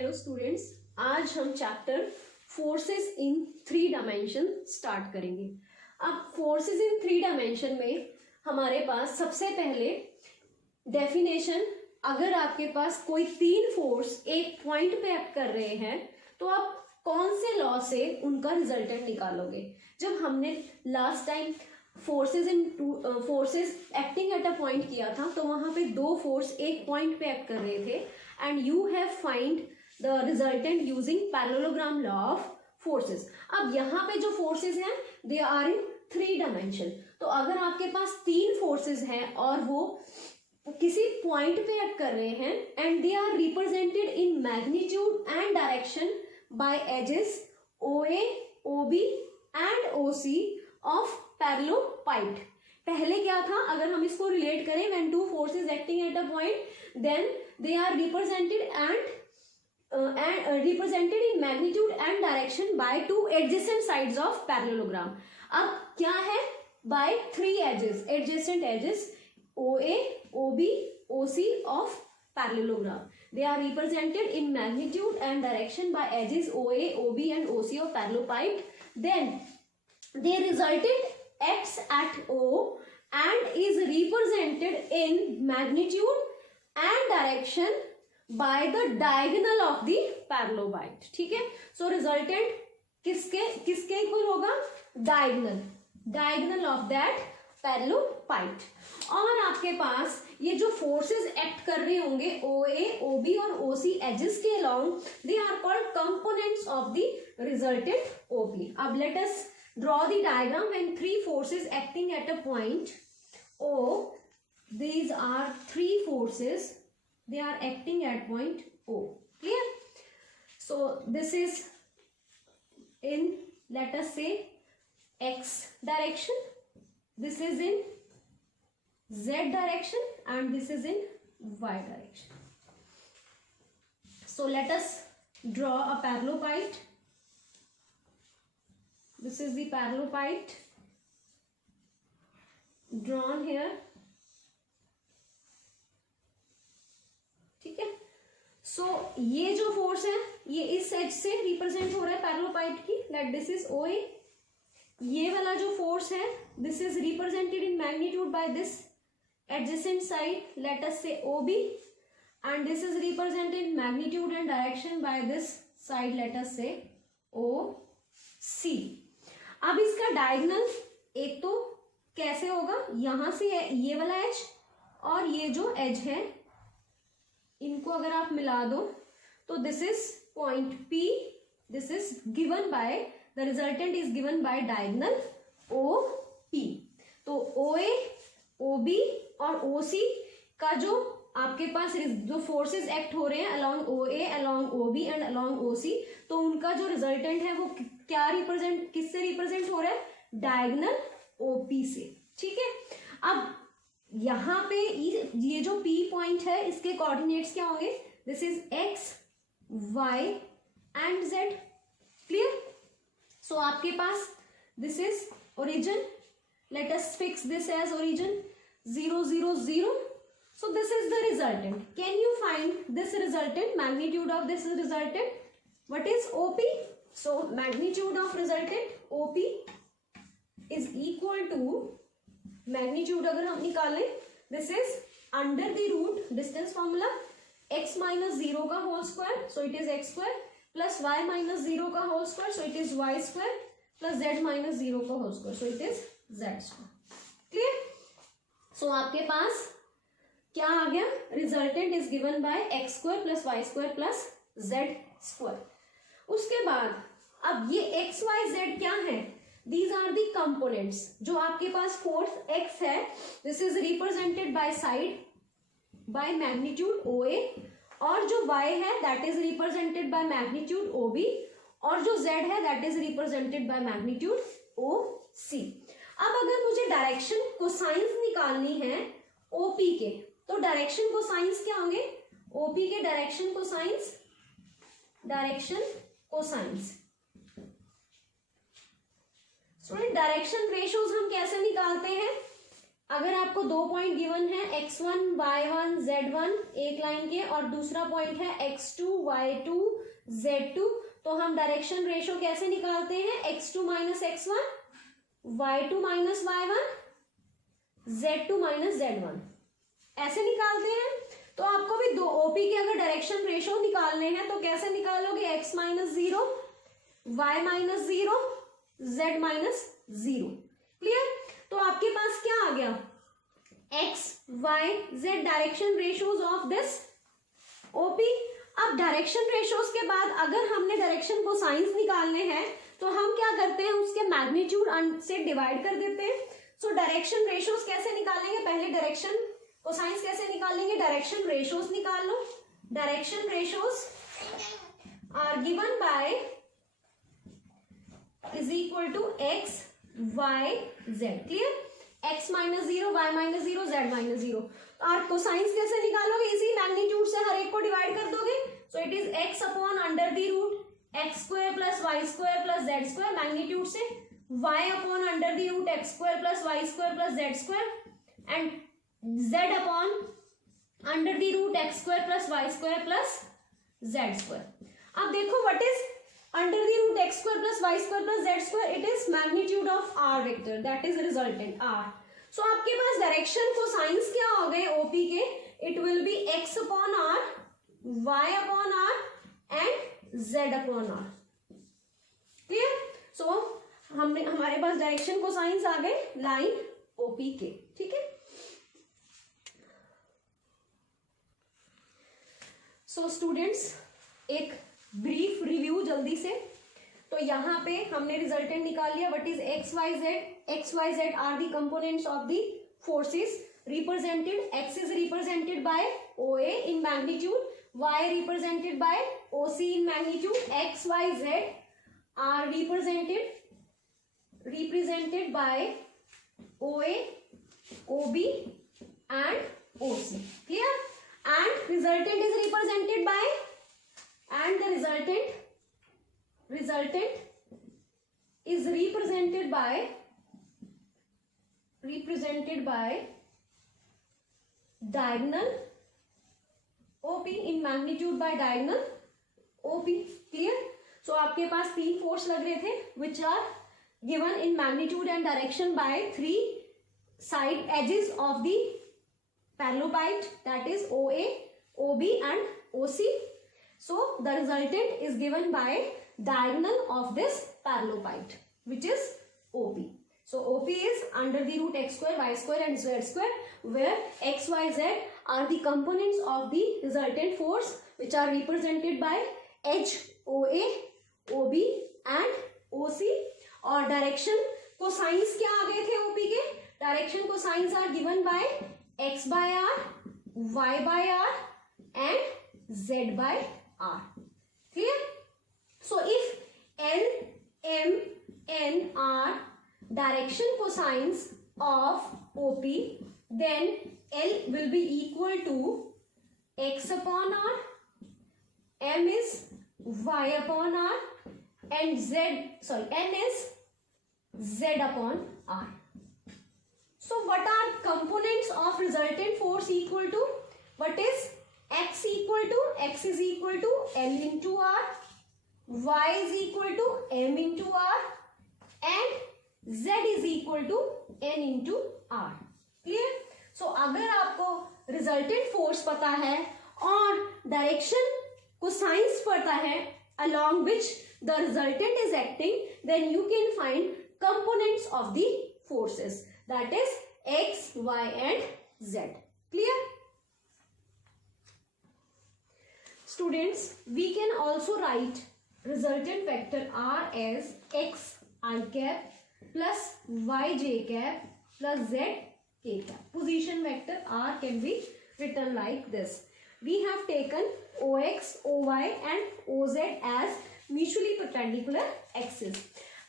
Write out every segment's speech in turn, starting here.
Hello students, आज हम chapter forces in three dimension start करेंगे। अब फोर्सेस इन थ्री डायमेंशन में हमारे पास सबसे पहले डेफिनेशन, अगर आपके पास कोई तीन फोर्स एक पॉइंट पे एक्ट कर रहे हैं तो आप कौन से लॉ से उनका रिजल्टेंट निकालोगे। जब हमने last time forces acting at a point किया था तो वहां पे दो फोर्स एक पॉइंट पे एक्ट कर रहे थे and you have find the resultant using parallelogram law of forces. अब यहाँ पे जो फोर्सेस हैं they are in three dimension. तो अगर आपके पास तीन फोर्सेस हैं और वो किसी पॉइंट पे एक्ट कर रहे हैं and they are represented in magnitude and direction by edges OA, OB and OC of parallelepiped. पहले क्या था, अगर हम इसको रिलेट करें, when two forces acting at a point then they are represented represented in magnitude and direction by two adjacent sides of parallelogram. अब क्या है, by three edges, adjacent edges OA, OB, OC of parallelogram. They are represented in magnitude and direction by edges OA, OB and OC of parallelopied. Then they resulted X at O and is represented in magnitude and direction by the diagonal of the paralleloid. ठीक है, so resultant किसके equal होगा, diagonal of that पैरेललोपाइड। और आपके पास ये जो forces act कर रहे होंगे OA, OB और OC एजेस के अलोंग, they are called components of the resultant OP। अब let us draw the diagram when three forces acting at a point O. These are three forces, they are acting at point O. Clear? So this is in, let us say, X direction, this is in Z direction and this is in Y direction. So let us draw a paralleloid. This is the paralleloid drawn here. ठीक है, सो ये जो force है ये इस as से represent हो रहा है पैरेललोपाइड की, दैट दिस इज OA। ये वाला जो फोर्स है this is represented in magnitude by this adjacent side, let us say OB, and this is represented in magnitude and direction by this side, let us say OC। अब इसका diagonal एक तो कैसे होगा, यहां से ये वाला एज और ये जो एज है इनको अगर आप मिला दो तो this is point P, this is given bye, the resultant is given bye diagonal OP। तो OA, OB और OC का जो आपके पास जो फोर्सेस एक्ट हो रहे हैं along OA, along OB and along OC, तो उनका जो रिजल्टेंट है वो क्या रिप्रेजेंट, किससे रिप्रेजेंट हो रहा है, डायगोनल OP से। ठीक है, अब यहाँ पे ये जो P पॉइंट है इसके कोऑर्डिनेट्स क्या होंगे, this is X, Y and Z। Clear? So आपके पास this is origin, let us fix this as origin 0 0 0। So this is the resultant. Can you find this resultant, magnitude of this resultant, what is OP? So magnitude of resultant OP is equal to, magnitude अगर हम निकालें, this is under the root distance formula, x minus 0 का whole square, so it is x square, plus y minus 0 का whole square, so it is y square, plus z minus 0 का whole square, so it is z square. Clear? So आपके पास क्या आ गया, resultant is given by x square plus y square plus z square. उसके बाद अब ये x y z क्या है, These are the components। जो आपके पास फोर्स X है this is represented by side by magnitude OA, और जो Y है that is represented by magnitude OB, और जो Z है that is represented by magnitude OC। अब अगर मुझे डायरेक्शन कोसाइंस निकालनी है OP के, तो डायरेक्शन कोसाइंस क्या होंगे, OP के डायरेक्शन कोसाइंस। डायरेक्शन रेशियोज हम कैसे निकालते हैं, अगर आपको 2 पॉइंट गिवन है x1 y1 z1 एक लाइन के और दूसरा पॉइंट है x2 y2 z2, तो हम डायरेक्शन रेशो कैसे निकालते हैं? x2 minus x1, y2 minus y1, z2 minus z1, ऐसे निकालते हैं। तो आपको भी दो ओपी के अगर डायरेक्शन रेशो निकालने हैं तो कैसे निकालोगे? x minus 0, y minus 0, z minus 0। Clear? तो आपके पास क्या आ गया? x y z direction ratios of this OP. अब डायरेक्शन रेशोज के बाद अगर हमने डायरेक्शन कोसाइंस निकालने हैं तो हम क्या करते हैं? उसके मैग्नीट्यूड से डिवाइड कर देते हैं। सो डायरेक्शन रेशोज कैसे निकालेंगे? पहले डायरेक्शन कोसाइंस कैसे निकालेंगे? डायरेक्शन रेशोज निकाल लो। Direction ratios are given by is equal to x y z। Clear? x minus 0, y minus 0, z minus 0। और कोसाइंस कैसे निकालोगे? इसी मैग्नीट्यूड से हर एक को डिवाइड कर दोगे। So it is x upon under the root x square plus Y square plus Z square magnitude से, y upon under the root x square plus Y square plus Z square and z upon under the root x square plus Y square plus Z square. अब देखो what is under the root x square plus Y square plus Z square? It is magnitude of r vector, that is resultant r। So आपके पास direction cosines क्या हो गए OP के? It will be x upon r, y upon r and z upon r। Clear? So हमने हमारे पास direction cosines आ गए line OP के। ठीक है? सो स्टूडेंट्स, एक ब्रीफ रिव्यू जल्दी से। तो यहाँ पे हमने रिजल्टेंट निकाल लिया। What is x Y z? X Y z are the components of the forces represented. X is represented by O A in magnitude, y represented by O C in magnitude, x Y z are represented by OA, OB and OC. Clear? And resultant is represented by, and the resultant is represented by diagonal OP in magnitude by diagonal OP. Clear? So आपके पास तीन force लग रहे थे which are given in magnitude and direction by three side edges of the parallelopiped, that is OA, OB and OC. So the resultant is given by diagonal of this parallelopiped, which is OP. So OP is under the root x square, y square and z square, where x, y, z are the components of the resultant force which are represented by H, OA, OB and OC. और direction cosines क्या आ गए थे OP के? Direction cosines are given by x by r, y by r and z by r. Clear? So if l M N are direction cosines of OP, then l will be equal to x upon r, m is y upon r and n is z upon r. So what are components of resultant force equal to? What is x equal to? X is equal to L into r, y is equal to m into r and z is equal to n into r. Clear? So अगर आपको resultant force पता है और direction cosines पता है along which the resultant is acting, then you can find components of the forces, that is x, y and z. Clear? Students, we can also write resultant vector r as x I cap plus y j cap plus z k cap. Position vector r can be written like this. We have taken ox, oy and oz as mutually perpendicular axis.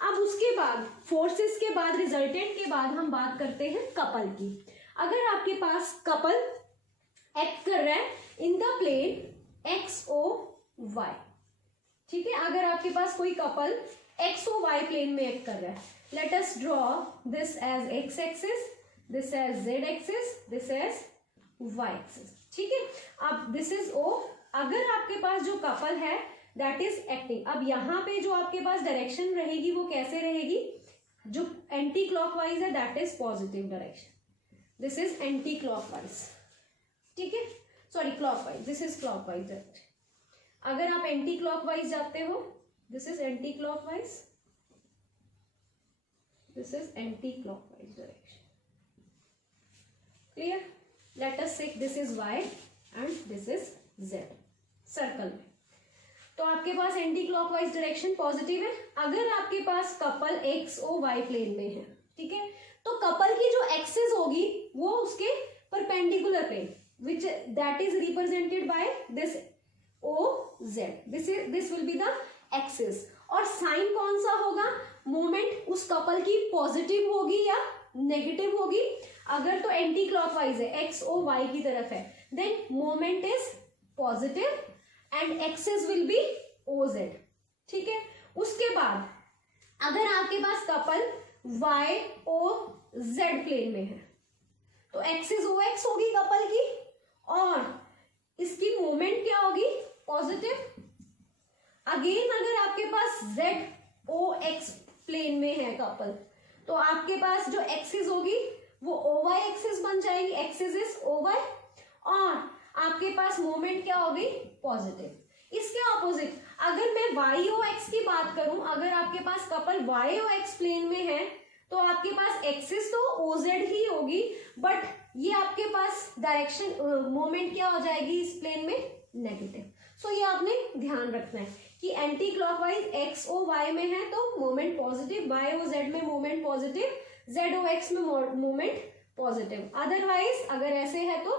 अब उसके बाद forces के बाद resultant के बाद हम बात करते हैं कपल की। अगर आपके पास कपल एक्ट कर रहा है in the plane x O y, ठीक है, अगर आपके पास कोई couple x O Y plane में एक्ट कर रहा है, let us draw this as x axis, this as z axis, this as y axis, ठीक है। अब दिस इज ओ। अगर आपके पास जो कपल है दैट इज एक्टिंग, अब यहाँ पे जो आपके पास डायरेक्शन रहेगी वो कैसे रहेगी, जो एंटी क्लॉकवाइज है that is positive direction, this is anti clockwise, ठीक है, sorry clockwise, this is clockwise direction. अगर आप एंटी क्लॉकवाइज जाते हो, this is anti clockwise, this is anti clockwise direction, clear. Let us say this is y and this is z circle में। तो आपके पास एंटी क्लॉकवाइज डायरेक्शन पॉजिटिव है। अगर आपके पास couple x O Y plane में है, ठीक है, तो कपल की जो एक्सिस होगी वो उसके perpendicular plane which that is represented by this O z, this will be the axis. और साइन कौन सा होगा, मोमेंट उस कपल की पॉजिटिव होगी या नेगेटिव होगी। अगर तो एंटी क्लॉकवाइज है, एक्स ओ वाई की तरफ है, then moment is positive and axis will be O z, ठीक है। उसके बाद अगर आपके पास couple y O z plane में है तो एक्सिस ओ एक्स होगी कपल की और इसकी मोमेंट क्या होगी, पॉजिटिव। अगेन अगर आपके पास जेड ओ एक्स प्लेन में है कपल तो आपके पास जो एक्सिस होगी वो ओ वाई एक्सिस बन जाएगी, एक्सिस इज ओ वाई, और आपके पास मोमेंट क्या होगी, पॉजिटिव। इसके ऑपोजिट अगर मैं वाई ओ एक्स की बात करूं, अगर आपके पास couple y O x plane में है तो आपके पास एक्सिस तो ओ जेड ही होगी, बट ये आपके पास डायरेक्शन मोमेंट क्या हो जाएगी इस प्लेन में, नेगेटिव। सो ये आपने ध्यान रखना है कि anti clockwise X O Y में है तो moment positive, Y O Z में moment positive, Z O X में मोमेंट पॉजिटिव। अदरवाइज अगर ऐसे है तो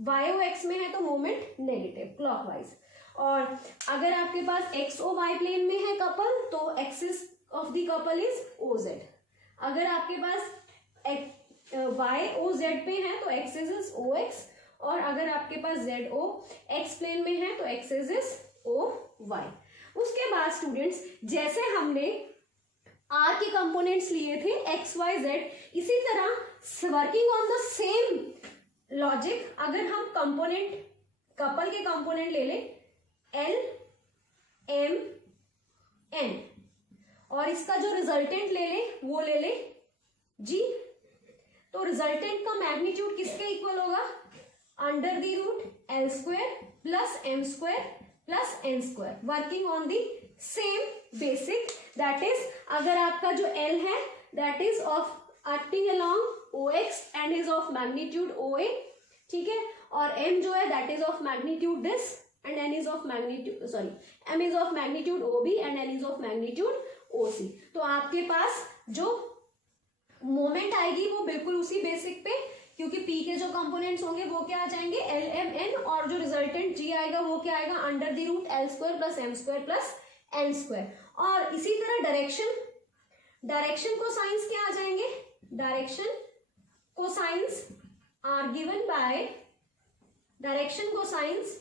वाई ओ एक्स में है तो मोमेंट नेगेटिव क्लॉकवाइज। और अगर आपके पास एक्स ओ वाई प्लेन में है कपल तो axis of the couple is O z. अगर आपके पास वाई ओ जेड पे है तो एक्सिस इज ओ एक्स, और अगर आपके पास जेड ओ एक्स प्लेन में है तो एक्सिस इज ओ वाई। उसके बाद स्टूडेंट्स जैसे हमने आर के कंपोनेंट्स लिए थे एक्स वाई जेड, इसी तरह working on the same logic अगर हम कंपोनेंट कपल के कंपोनेंट ले लें एल एम एन और इसका जो रिजल्टेंट ले लें वो ले लें जी, तो रिजल्टेंट का मैग्नीट्यूड किसके इक्वल होगा, under the root L square plus M square plus N square, working on the same basic. That is अगर आपका जो एल है that is of acting along O X and is of magnitude O A, ठीक है, और M जो है that is of magnitude this and N is of magnitude, sorry M is of magnitude O B and N is of magnitude O सी। तो आपके पास जो moment आएगी वो बिल्कुल उसी बेसिक पे, क्योंकि पी के जो कंपोनेंट्स होंगे वो क्या आ जाएंगे एल एम एन, और जो रिजल्टेंट जी आएगा वो क्या आएगा under the root L square plus M square plus N square. और इसी तरह डायरेक्शन कोसाइंस क्या आ जाएंगे, direction cosines are given by direction cosines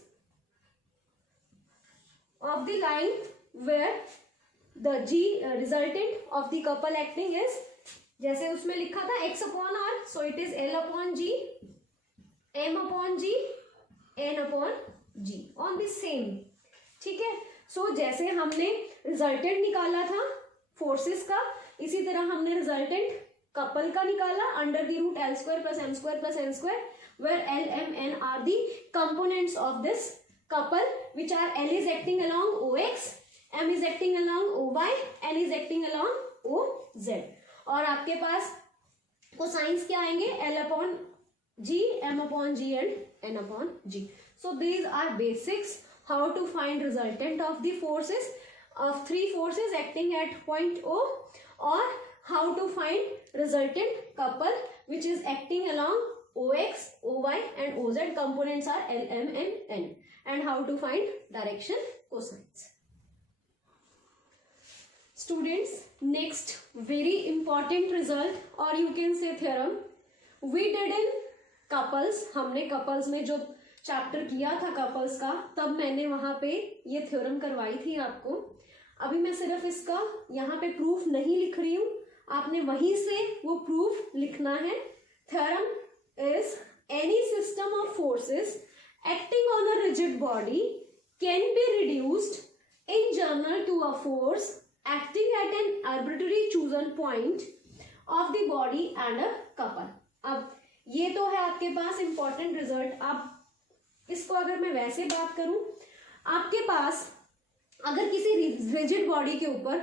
of the line where the g resultant of the couple acting is, जैसे उसमें लिखा था x upon r, so it is l upon g, m upon g, n upon g on the same, ठीक है। so जैसे हमने resultant निकाला था फोर्सेस का, इसी तरह हमने रिजल्टेंट कपल का निकाला under the root L square plus M square plus N square, where l m n are the components of this couple which are L is acting along OX, M is acting along OY, N is acting along OZ। और आपके पास cosines क्या आएंगे L upon G, M upon G and N upon G। So these are basics how to find resultant of the forces of three forces acting at point O, or how to find resultant couple which is acting along OX, OY and OZ, components are L, M and N, and how to find direction cosines. Students, next very important result or you can say theorem we did in couples, हमने couples में जो chapter किया था couples का, तब मैंने वहां पे ये थ्योरम करवाई थी आपको। अभी मैं सिर्फ इसका यहाँ पे प्रूफ नहीं लिख रही हूँ, आपने वहीं से वो प्रूफ लिखना है। theorem is any system of forces acting on a rigid body can be reduced in general to a force acting at an arbitrary chosen point of the body and a couple. अब ये तो है आपके पास important result. अब इसको अगर मैं वैसे बात करूं, आपके पास अगर किसी रिजिड बॉडी के ऊपर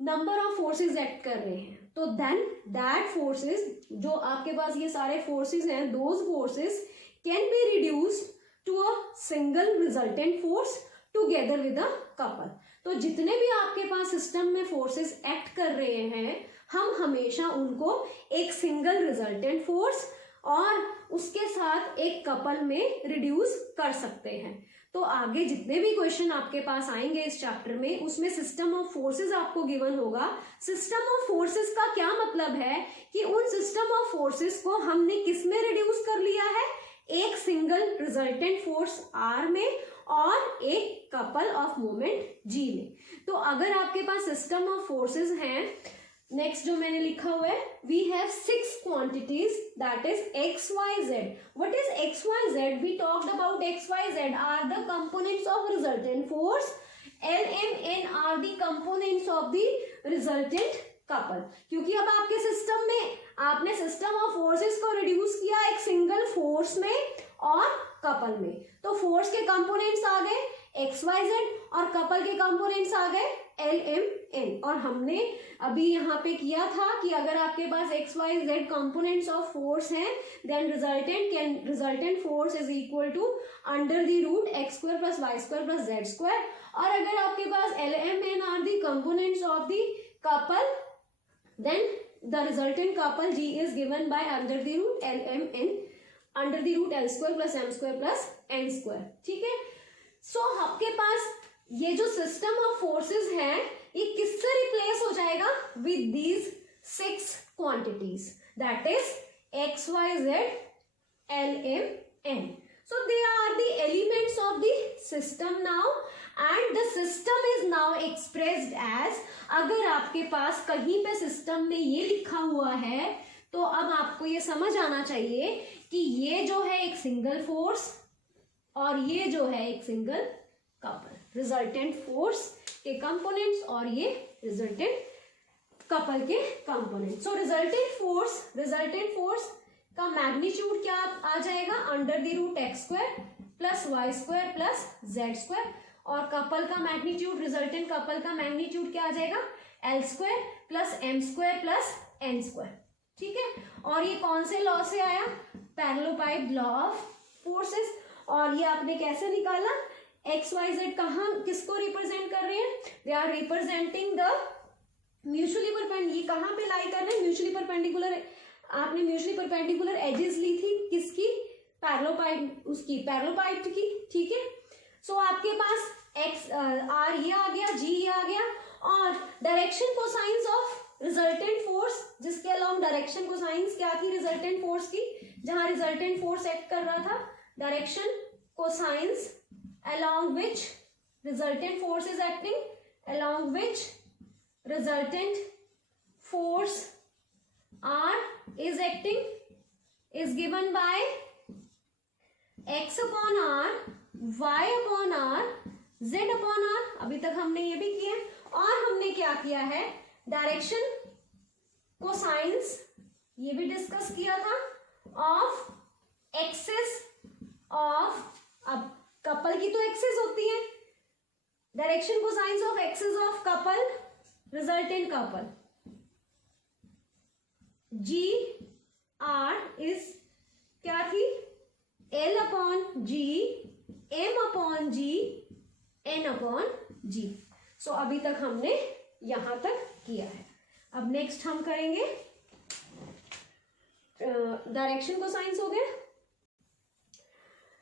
नंबर ऑफ फोर्सेस एक्ट कर रहे हैं, तो देन दैट फोर्सेस, जो आपके पास ये सारे फोर्सेस हैं, those forces can be reduced to a single resultant force together with a couple. तो जितने भी आपके पास सिस्टम में फोर्सेस एक्ट कर रहे हैं, हम हमेशा उनको एक सिंगल रिजल्टेंट फोर्स और उसके साथ एक कपल में रिड्यूस कर सकते हैं. तो आगे जितने भी क्वेश्चन आपके पास आएंगे इस चैप्टर में, उसमें सिस्टम ऑफ फोर्सेस आपको गिवन होगा. सिस्टम ऑफ फोर्सेस का क्या मतलब है कि उन सिस्टम ऑफ फोर्सेस को हमने किस में रिड्यूस कर लिया है, एक सिंगल रिजल्टेंट फोर्स आर में और एक कपल ऑफ मोमेंट जी में. तो अगर आपके पास सिस्टम ऑफ फोर्सेस हैं, नेक्स्ट जो मैंने लिखा हुआ है, we have 6 quantities, that is x, y, z. What is x, y, z? We talked about x, y, z are the components of resultant force. L, M, N are the components of the resultant couple. क्योंकि अब आपके system में आपने system of forces को reduce किया एक single force में और कपल में, तो फोर्स के कंपोनेंट्स आ गए एक्स वाई जेड और कपल के कंपोनेंट्स आ गए एल एम एन. और हमने अभी यहाँ पे किया था कि अगर आपके पास X Y Z components of force हैं, then resultant force is equal to under the root x square plus Y square plus Z square. और अगर आपके पास L M N are the components of the couple, then the resultant couple G is given by under the root L M N under the root L square plus M square plus N square. ठीक है. सो आपके पास ये जो system of forces हैं, ये किससे replace हो जाएगा, with these 6 quantities, that is x Y z l M n. So they are the elements of the system now, and the system is now expressed as, अगर आपके पास कहीं पे system में ये लिखा हुआ है, तो अब आपको ये समझ आना चाहिए कि ये जो है एक सिंगल फोर्स और ये जो है एक सिंगल कपल, रिजल्टेंट फोर्स के कंपोनेंट्स और ये रिजल्टेंट कपल के कंपोनेंट्स. सो रिजल्टेंट फोर्स का मैग्नीट्यूड क्या आ जाएगा, under the root x square plus Y square plus Z square. और कपल का मैग्नीट्यूड, रिजल्टेंट कपल का मैग्नीट्यूड क्या आ जाएगा, l square plus M square plus N square. ठीक है. और ये कौन से लॉ से आया, पैरेललोपाइड लॉ ऑफ फोर्सेस. और ये आपने कैसे निकाला, एक्स वाई जेड कहाँ किसको रिप्रेजेंट कर रहे हैं, they are representing the mutually perpendicular. ये कहाँ पे लाई कर रहे हैं, म्यूचुअली परपेंडिकुलर. आपने म्यूचुअली परपेंडिकुलर एजेस ली थी किसकी, पैरेललोपाइड की. ठीक है. सो आपके पास एक्स आर ये आ गया, जी ये आ गया, और direction cosines of resultant force, जिसके अलोंग डायरेक्शन कोसाइंस क्या थी रिजल्टेंट फोर्स की, जहां रिजल्टेंट फोर्स एक्ट कर रहा था, direction cosines along which resultant force is acting, along which resultant force R is acting, is given by x upon R, y upon R, z upon R. अभी तक हमने ये भी किया. और हमने क्या किया है, डायरेक्शन कोसाइंस ये भी डिस्कस किया था ऑफ एक्सिस ऑफ, अब कपल की तो एक्सिस होती है, direction cosines of axis of couple, resultant couple. G R is क्या थी, L upon G, M upon G, N upon G. So अभी तक हमने यहां तक किया है. अब नेक्स्ट हम करेंगे डायरेक्शन कोसाइंस हो गया.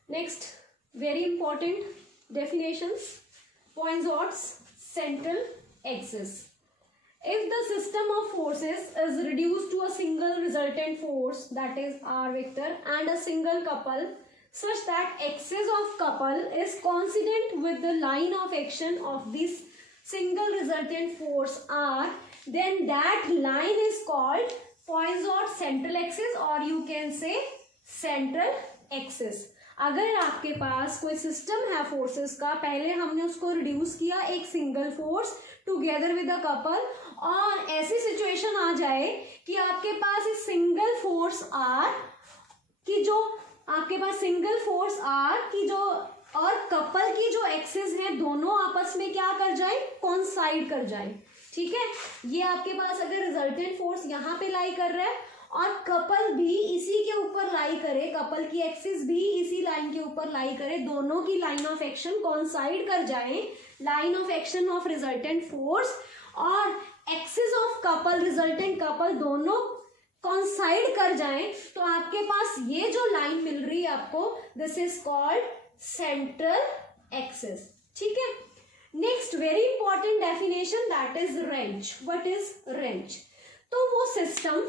Next very important definitions, Poinsot's central axis. If the system of forces is reduced to a single resultant force, that is R vector, and a single couple, such that axis of couple is coincident with the line of action of this single resultant force R, then that line is called poisson central axis और you can say central axis। अगर आपके पास कोई system है forces का, पहले हमने उसको रिड्यूस किया एक single force together with a couple, और ऐसी सिचुएशन आ जाए कि आपके पास इस सिंगल फोर्स आर की जो आपके पास सिंगल फोर्स आर की जो और कपल की जो एक्सिस है दोनों आपस में क्या कर जाए, कोइंसाइड कर जाए। ठीक है, ये आपके पास अगर रिजल्टेंट फोर्स यहाँ पे लाई कर रहा है और कपल भी इसी के ऊपर लाई करे, कपल की एक्सिस भी इसी लाइन के ऊपर लाई करे, दोनों की लाइन ऑफ एक्शन कोइंसाइड कर जाए, line of action of resultant force और axis of couple resultant couple दोनों कोइंसाइड कर जाए, तो आपके पास ये जो लाइन मिल रही है आपको, this is called central axis. ठीक है, next very important definition that is wrench. What is wrench? तो वो सिस्टम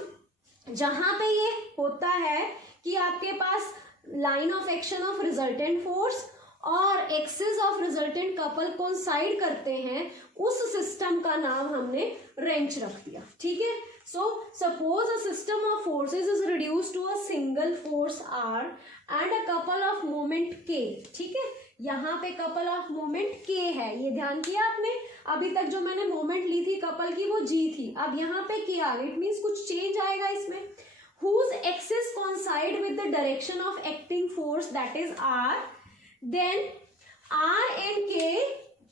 जहां पे ये होता है कि आपके पास line of action of resultant force और axis of resultant couple coincide करते हैं, उस सिस्टम का नाम हमने रेंच रख दिया। ठीक है, so suppose a system of forces is reduced to a single force R and a couple of moment K। ठीक है, यहाँ पे couple of moment K है, ये ध्यान किया आपने? अभी तक जो मैंने मोमेंट ली थी कपल की वो G थी, अब यहाँ पे K आ गई, इट मीन्स कुछ चेंज आएगा इसमें। whose axis coincide with the direction of acting force that is R, then R and K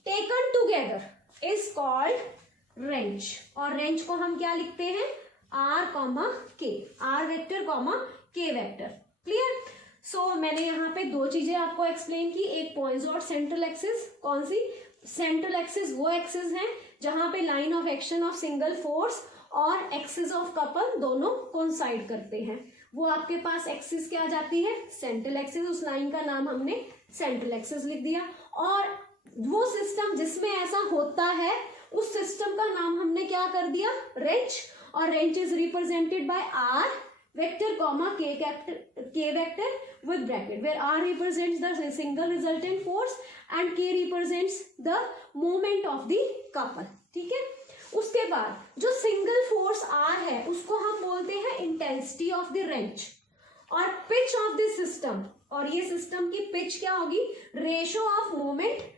taken together is called wrench. और रेंच को हम क्या लिखते हैं, R comma K, R vector comma K vector. Clear? So मैंने यहाँ पे दो चीजें आपको एक्सप्लेन की, एक पॉइंट्स और सेंट्रल एक्सिस। कौन सी? सेंट्रल एक्सिस वो एक्सिस है जहां पे line of action of single force और एक्सिस ऑफ कपल दोनों कोइंसाइड करते हैं, वो आपके पास एक्सिस क्या आ जाती है, सेंट्रल एक्सिस। उस लाइन का नाम हमने सेंट्रल एक्सिस लिख दिया। और वो सिस्टम जिसमें ऐसा होता है उस सिस्टम का नाम हमने क्या कर दिया, रेंच। और wrench is represented by R vector comma K vector with bracket, where R represents the single resultant force and K represents the moment of the couple. ठीक है, उसके बाद जो सिंगल फोर्स आर है उसको हम बोलते हैं इंटेंसिटी ऑफ द रेंच, और पिच ऑफ द सिस्टम, और ये सिस्टम की पिच क्या होगी, ratio of moment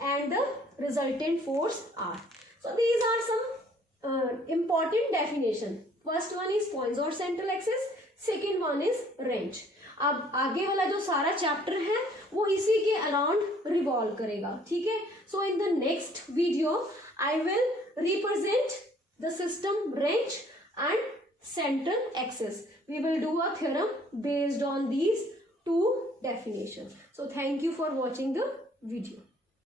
and the resultant force R. So these are some important definition. First one is Poisson central axis, second one is range. अब आगे वाला जो सारा चैप्टर है वो इसी के अराउंड रिवॉल्व करेगा। ठीक है, so in the next video I will represent the system wrench and central axis. We will do a theorem based on these two definitions. So thank you for watching the video.